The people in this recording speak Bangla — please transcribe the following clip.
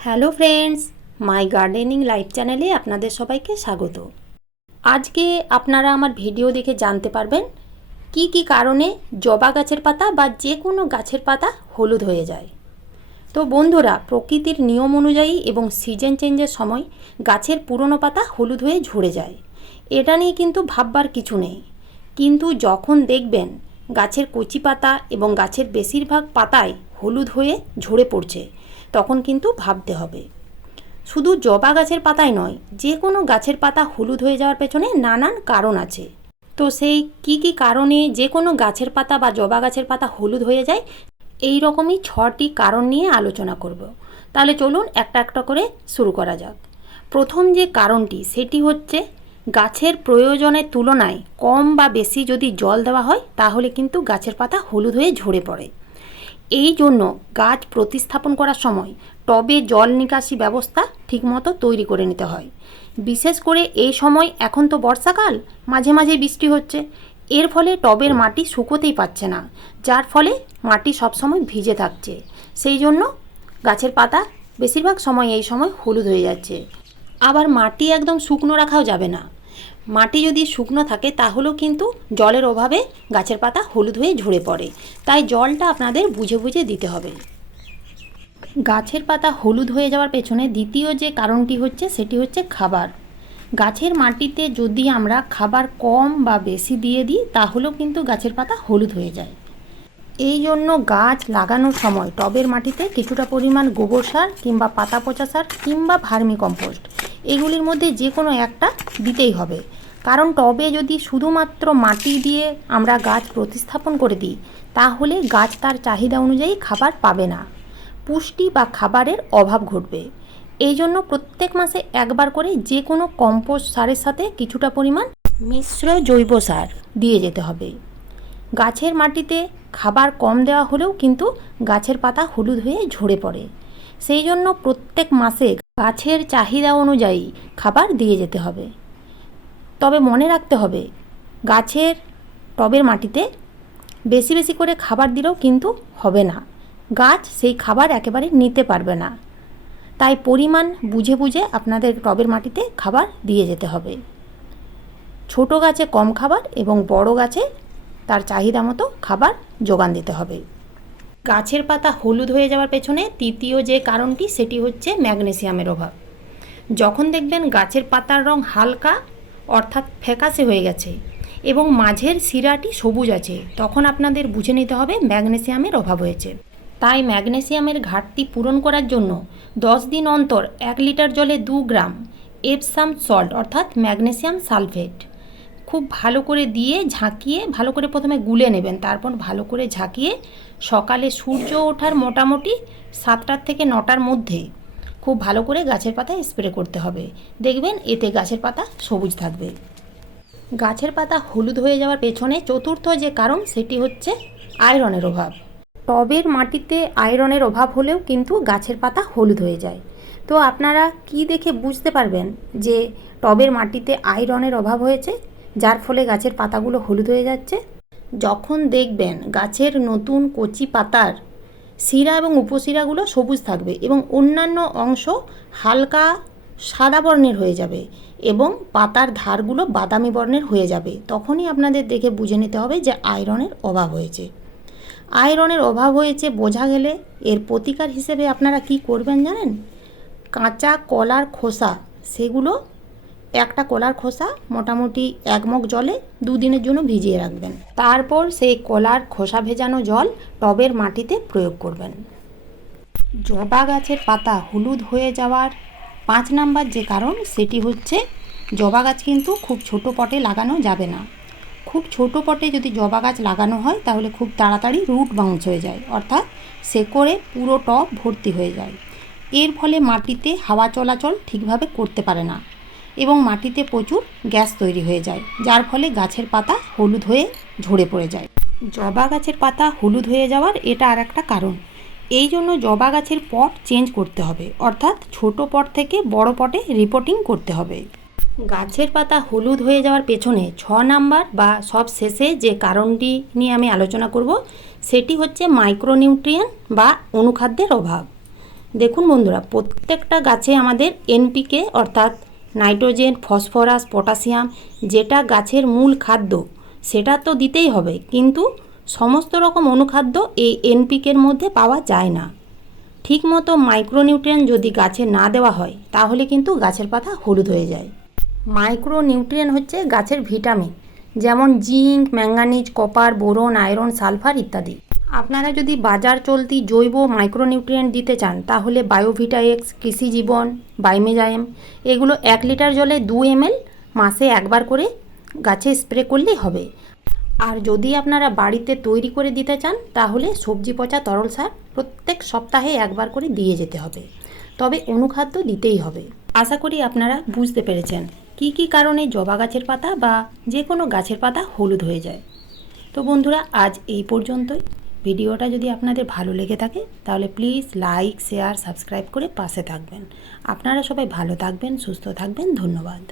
হ্যালো ফ্রেন্ডস, মাই গার্ডেনিং লাইফ চ্যানেলে আপনাদের সবাইকে স্বাগত। আজকে আপনারা আমার ভিডিও দেখে জানতে পারবেন কি কি কারণে জবা গাছের পাতা বা যে কোনো গাছের পাতা হলুদ হয়ে যায়। তো বন্ধুরা, প্রকৃতির নিয়ম অনুযায়ী এবং সিজন চেঞ্জের সময় গাছের পুরনো পাতা হলুদ হয়ে ঝরে যায়। এটা নিয়ে কিন্তু ভাববার কিছু নেই, কিন্তু যখন দেখবেন গাছের কচি পাতা এবং গাছের বেশিরভাগ পাতায় হলুদ হয়ে ঝরে পড়ছে, তখন কিন্তু ভাবতে হবে। শুধু জবা গাছের পাতাই নয়, যে কোনো গাছের পাতা হলুদ হয়ে যাওয়ার পেছনে নানান কারণ আছে। তো সেই কি কি কারণে যে কোনো গাছের পাতা বা জবা গাছের পাতা হলুদ হয়ে যায়, এই রকমই 6টি কারণ নিয়ে আলোচনা করব। তাহলে চলুন একটা একটা করে শুরু করা যাক। প্রথম যে কারণটি সেটি হচ্ছে গাছের প্রয়োজনের তুলনায় কম বা বেশি যদি জল দেওয়া হয় তাহলে কিন্তু গাছের পাতা হলুদ হয়ে ঝরে পড়ে। এই জন্য গাছ প্রতিস্থাপন করার সময় টবে জল নিকাশি ব্যবস্থা ঠিকমতো তৈরি করে নিতে হয়। বিশেষ করে এই সময়, এখন তো বর্ষাকাল, মাঝে মাঝে বৃষ্টি হচ্ছে, এর ফলে টবের মাটি শুকোতেই পারছে না, যার ফলে মাটি সবসময় ভিজে থাকছে। সেই জন্য গাছের পাতা বেশিরভাগ সময় এই সময় হলুদ হয়ে যাচ্ছে। আবার মাটি একদম শুকনো রাখাও যাবে না। মাটি যদি শুকনো থাকে তাহলেও কিন্তু জলের অভাবে গাছের পাতা হলুদ হয়ে ঝরে পড়ে, তাই জলটা আপনাদের বুঝে বুঝে দিতে হবে। গাছের পাতা হলুদ হয়ে যাওয়ার পেছনে দ্বিতীয় যে কারণটি হচ্ছে সেটি হচ্ছে খাবার। গাছের মাটিতে যদি আমরা খাবার কম বা বেশি দিয়ে দিই তাহলেও কিন্তু গাছের পাতা হলুদ হয়ে যায়। এই জন্য গাছ লাগানোর সময় টবের মাটিতে কিছুটা পরিমাণ গোবর সার কিংবা পাতা পচা সার কিংবা ভার্মি কম্পোস্ট, এগুলির মধ্যে যে কোনো একটা দিতেই হবে। কারণ টবে যদি শুধুমাত্র মাটি দিয়ে আমরা গাছ প্রতিস্থাপন করে দিই তাহলে গাছ তার চাহিদা অনুযায়ী খাবার পাবে না, পুষ্টি বা খাবারের অভাব ঘটবে। এই জন্য প্রত্যেক মাসে একবার করে যে কোনো কম্পোস্ট সারের সাথে কিছুটা পরিমাণ মিশ্র জৈব সার দিয়ে যেতে হবে। গাছের মাটিতে খাবার কম দেওয়া হলেও কিন্তু গাছের পাতা হলুদ হয়ে ঝরে পড়ে। সেই জন্য প্রত্যেক মাসে গাছের চাহিদা অনুযায়ী খাবার দিয়ে যেতে হবে। তবে মনে রাখতে হবে, গাছের টবের মাটিতে বেশি বেশি করে খাবার দিলেও কিন্তু হবে না, গাছ সেই খাবার একেবারে নিতে পারবে না। তাই পরিমাণ বুঝে বুঝে আপনাদের টবের মাটিতে খাবার দিয়ে যেতে হবে। ছোট গাছে কম খাবার এবং বড় গাছে তার চাহিদা মতো খাবার যোগান দিতে হবে। গাছের পাতা হলুদ হয়ে যাওয়ার পেছনে তৃতীয় যে কারণটি সেটি হচ্ছে ম্যাগনেসিয়ামের অভাব। যখন দেখবেন গাছের পাতার রং হালকা অর্থাৎ ফ্যাকাশে হয়ে গেছে এবং মাঝের শিরাটি সবুজ আছে, তখন আপনাদের বুঝে নিতে হবে ম্যাগনেসিয়ামের অভাব হয়েছে। তাই ম্যাগনেসিয়ামের ঘাটতি পূরণ করার জন্য 10 দিন অন্তর 1 লিটার জলে 2 গ্রাম এপসাম সল্ট অর্থাৎ ম্যাগনেসিয়াম সালফেট খুব ভালো করে দিয়ে ঝাঁকিয়ে ভালো করে প্রথমে গুলে নেবেন, তারপর ভালো করে ঝাঁকিয়ে সকালে সূর্য ওঠার মোটামুটি 7টার থেকে 9টার মধ্যে খুব ভালো করে গাছের পাতায় স্প্রে করতে হবে। দেখবেন এতে গাছের পাতা সবুজ থাকবে। গাছের পাতা হলুদ হয়ে যাওয়ার পেছনে চতুর্থ যে কারণ সেটি হচ্ছে আয়রনের অভাব। টবের মাটিতে আয়রনের অভাব হলেও কিন্তু গাছের পাতা হলুদ হয়ে যায়। তো আপনারা কি দেখে বুঝতে পারবেন যে টবের মাটিতে আয়রনের অভাব হয়েছে, যার ফলে গাছের পাতাগুলো হলুদ হয়ে যাচ্ছে? যখন দেখবেন গাছের নতুন কচি পাতার শিরা এবং উপশিরাগুলো সবুজ থাকবে এবং অন্যান্য অংশ হালকা সাদা বর্ণের হয়ে যাবে এবং পাতার ধারগুলো বাদামি বর্ণের হয়ে যাবে, তখনই আপনাদের দেখে বুঝে নিতে হবে যে আয়রনের অভাব হয়েছে। আয়রনের অভাব হয়েছে বোঝা গেলে এর প্রতিকার হিসেবে আপনারা কি করবেন জানেন? কাঁচা কলার খোসা, সেগুলো একটা কলার খোসা মোটামুটি 1 মগ জলে 2 দিনের জন্য ভিজিয়ে রাখবেন। তারপর সেই কলার খোসা ভেজানো জল টবের মাটিতে প্রয়োগ করবেন। জবা গাছের পাতা হলুদ হয়ে যাওয়ার 5 নাম্বার যে কারণ সেটি হচ্ছে জবা গাছ কিন্তু খুব ছোট পটে লাগানো যাবে না। খুব ছোট পটে যদি জবা গাছ লাগানো হয় তাহলে খুব তাড়াতাড়ি রুট বাউন্স হয়ে যায়, অর্থাৎ শেকড়ে পুরো টব ভর্তি হয়ে যায়। এর ফলে মাটিতে হাওয়া চলাচল ঠিকভাবে করতে পারে না এবং মাটিতে প্রচুর গ্যাস তৈরি হয়ে যায়, যার ফলে গাছের পাতা হলুদ হয়ে ঝরে পড়ে যায়। জবা গাছের পাতা হলুদ হয়ে যাওয়ার এটা আর একটা কারণ। এই জন্য জবা গাছের পট চেঞ্জ করতে হবে, অর্থাৎ ছোট পট থেকে বড় পটে রিপোর্টিং করতে হবে। গাছের পাতা হলুদ হয়ে যাওয়ার পেছনে 6 নাম্বার বা সব শেষে যে কারণটি নিয়ে আমি আলোচনা করব সেটি হচ্ছে মাইক্রোনিউট্রিয়েন্ট বা অনুখাদ্যের অভাব। দেখুন বন্ধুরা, প্রত্যেকটা গাছে আমাদের এনপিকে অর্থাৎ নাইট্রোজেন, ফসফরাস, পটাশিয়াম যেটা গাছের মূল খাদ্য সেটা তো দিতেই হবে, কিন্তু সমস্ত রকম অনুখাদ্য এই এনপিকের মধ্যে পাওয়া যায় না। ঠিকমতো মাইক্রোনিউট্রিয়েন্ট যদি গাছে না দেওয়া হয় তাহলে কিন্তু গাছের পাতা হলুদ হয়ে যায়। মাইক্রোনিউট্রিয়েন্ট হচ্ছে গাছের ভিটামিন, যেমন zinc, manganese, copper, boron, iron, sulphur ইত্যাদি। আপনারা যদি বাজার চলতি জৈব মাইক্রোনিউট্রিয়েন্ট দিতে চান তাহলে বায়োভিটা এক্স, কৃষি জীবন, বাইমেজাইম এগুলো 1 লিটার জলে 2 ml মাসে একবার করে গাছে স্প্রে করলেই হবে। আর যদি আপনারা বাড়িতে তৈরি করে দিতে চান তাহলে সবজি পচা তরল সার প্রত্যেক সপ্তাহে একবার করে দিয়ে যেতে হবে, তবে অনুখাদ্য দিতেই হবে। আশা করি আপনারা বুঝতে পেরেছেন কি কি কারণে জবা গাছের পাতা বা যে কোনো গাছের পাতা হলুদ হয়ে যায়। তো বন্ধুরা, আজ এই পর্যন্তই। ভিডিওটা যদি আপনাদের ভালো লেগে থাকে তাহলে প্লিজ লাইক, শেয়ার, সাবস্ক্রাইব করে পাশে থাকবেন। আপনারা সবাই ভালো থাকবেন, সুস্থ থাকবেন। ধন্যবাদ।